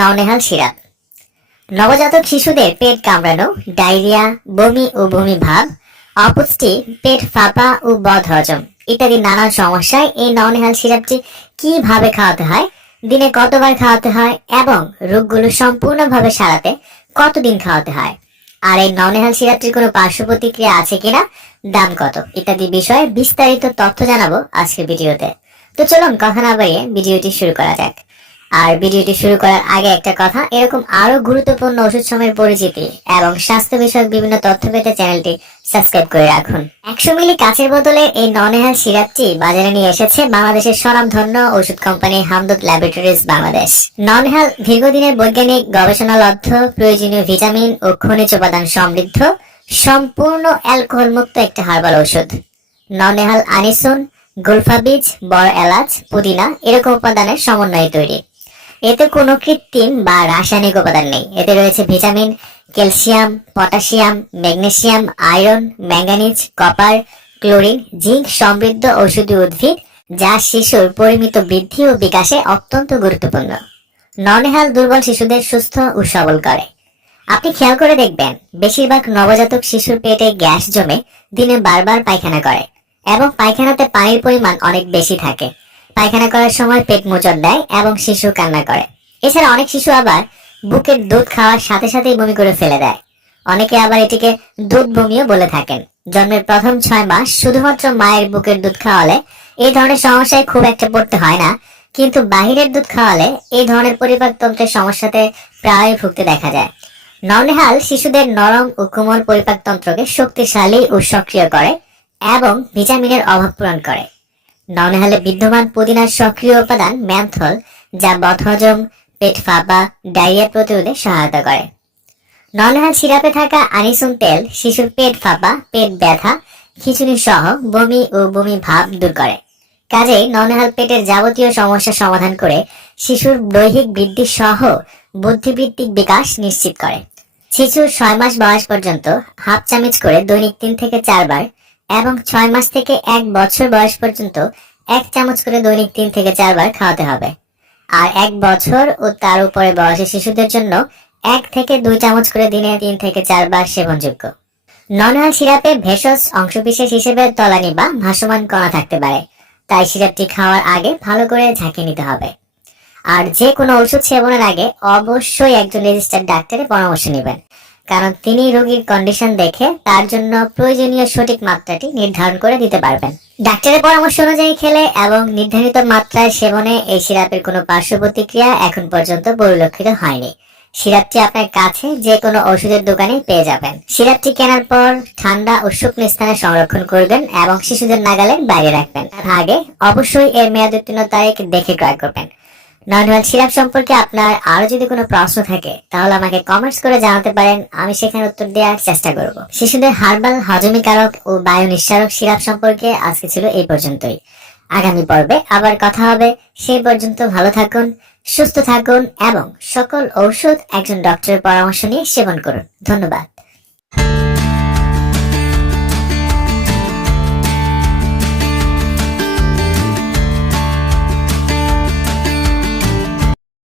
Naunehal syrup নবজাতক শিশুদের পেট কামড়ানো, diarrhoea, বমি ও বমি ভাব, অপুষ্টি, পেট ফাঁপা ও বদহজম ইত্যাদি নানান সমস্যায় এই নওনেহাল সিরাপটি কীভাবে খাওয়াতে হয়, দিনে কতবার খাওয়াতে হয় এবং রোগগুলো সম্পূর্ণভাবে সারাতে কতদিন খাওয়াতে হয়, আর এই নওনেহাল সিরাপটির কোনো পার্শ্ব প্রতিক্রিয়া আছে কিনা, দাম কত ইত্যাদি বিষয়ে বিস্তারিত তথ্য জানাব আজকের ভিডিওতে। তো চলুন, কথা না বাড়িয়ে ভিডিওটি শুরু করা যাক। আর ভিডিওটি শুরু করার আগে একটা কথা, এরকম আরও গুরুত্বপূর্ণ ওষুধ সময়ের পরিচিতি এবং স্বাস্থ্য বিষয়ক বিভিন্ন তথ্য পেতে চ্যানেলটি সাবস্ক্রাইব করে রাখুন। একশো মিলি কাচের বোতলে এই ননেহাল সিরাপটি বাজারে নিয়ে এসেছে বাংলাদেশের স্বনামধন্য ওষুধ কোম্পানি হামদুদ ল্যাবরেটরিজ বাংলাদেশ। ননেহাল দীর্ঘদিনের বৈজ্ঞানিক গবেষণালব্ধ প্রয়োজনীয় ভিটামিন ও খনিজ উপাদান সমৃদ্ধ, সম্পূর্ণ অ্যালকোহল মুক্ত একটি হার্বাল ওষুধ। ননেহাল আনিসুন, গুলফা বীজ, বড় এলাচ, পুদিনা, এরকম উপাদানের সমন্বয়ে তৈরি। এতে কোনো কৃত্রিম বা রাসায়নিক উপাদান নেই। এতে রয়েছে vitamin, calcium, potassium, magnesium, iron, manganese, copper, chlorine, zinc সমৃদ্ধ ঔষধি উদ্ভিদ যা শিশুর পরিমিত বৃদ্ধি ও বিকাশে অত্যন্ত গুরুত্বপূর্ণ। ননেহাল দুর্বল শিশুদের সুস্থ ও সবল করে। আপনি খেয়াল করে দেখবেন, বেশিরভাগ নবজাতক শিশুর পেটে গ্যাস জমে দিনে বারবার পায়খানা করে এবং পায়খানাতে পানির পরিমাণ অনেক বেশি থাকে। পায়খানা করার সময় পেট মোচড় দেয় এবং শিশু কান্না করে। এছাড়া অনেক শিশু আবার বুকের দুধ খাওয়ার সাথে সাথেই বমি করে ফেলে দেয়। অনেকে আবার এটিকে দুধ বমিও বলে থাকেন। জন্মের প্রথম ছয় মাস শুধুমাত্র মায়ের বুকের দুধ খাওয়ালে এই ধরনের সমস্যায় খুব একটা পড়তে হয় না, কিন্তু বাহিরের দুধ খাওয়ালে এই ধরনের পরিপাকতন্ত্রের সমস্যাতে প্রায় ভুগতে দেখা যায়। নরনেহাল শিশুদের নরম ও কোমল পরিপাকতন্ত্রকে শক্তিশালী ও সক্রিয় করে এবং ভিটামিনের অভাব পূরণ করে। নওনেহালে বিদ্যমান পুদিনার সক্রিয় উপাদান ম্যান্থল, যা বদহজম, পেট ফাঁপা ডায়রিয়া প্রতিরোধে সহায়তা করে। নওনেহাল সিরাপে থাকা আনিসুন তেল, শিশুর পেট ফাঁপা, পেট ব্যথা খিচুড়ি সহ বমি ও বমি ভাব দূর করে। কাজেই নওনেহাল পেটের যাবতীয় সমস্যা সমাধান করে শিশুর দৈহিক বৃদ্ধি সহ বুদ্ধিবৃত্তিক বিকাশ নিশ্চিত করে। শিশুর ছয় মাস বয়স পর্যন্ত হাফ চামচ করে দৈনিক তিন থেকে চারবার এবং ছয় মাস থেকে এক বছর বয়স পর্যন্ত এক চামচ করে দৈনিক তিন থেকে চারবার খাওয়াতে হবে। আর এক বছর ও তার উপরে বয়সী শিশুদের জন্য এক থেকে দুই চামচ করে দিনে তিন থেকে চারবার সেবনযোগ্য। ননহাল সিরাপে ভেষজ অংশবিশেষ হিসেবে তলানি বা ভাসমান কণা থাকতে পারে। তাই সিরাপটি খাওয়ার আগে ভালো করে ঝাঁকিয়ে নিতে হবে। আর যে কোনো ওষুধ সেবনের আগে অবশ্যই একজন রেজিস্টার্ড ডাক্তারের পরামর্শ নেবেন। কারণ তিনি রোগীর কন্ডিশন দেখে তার জন্য প্রয়োজনীয় সঠিক মাত্রাটি নির্ধারণ করে দিতে পারবেন। ডাক্তারের পরামর্শ অনুযায়ী খেলে এবং নির্ধারিত মাত্রায় সেবনে এই সিরাপের কোনো পার্শ্ব প্রতিক্রিয়া এখন পর্যন্ত পরিলক্ষিত হয়নি। সিরাপটি আপনার কাছে যে কোনো ওষুধের দোকানে পেয়ে যাবেন। সিরাপটি কেনার পর ঠান্ডা ও শুকনো স্থানে সংরক্ষণ করবেন এবং শিশুদের নাগালের বাইরে রাখবেন। আগে অবশ্যই এর মেয়াদ উত্তীর্ণ তারিখ দেখে ক্রয় করবেন। নর্মাল সিরাপ সম্পর্কে আপনার আরও যদি কোনো প্রশ্ন থাকে, তাহলে আমাকে কমেন্টস করে জানাতে পারেন। আমি সেখানে উত্তর দেওয়ার চেষ্টা করব। শিশুদের হার্বাল হজমিকারক ও বায়ু নিঃসারক সিরাপ সম্পর্কে আজকে ছিল এই পর্যন্তই। আগামী পর্বে আবার কথা হবে। সেই পর্যন্ত ভালো থাকুন, সুস্থ থাকুন এবং সকল ঔষধ একজন ডক্টরের পরামর্শ নিয়ে সেবন করুন। ধন্যবাদ।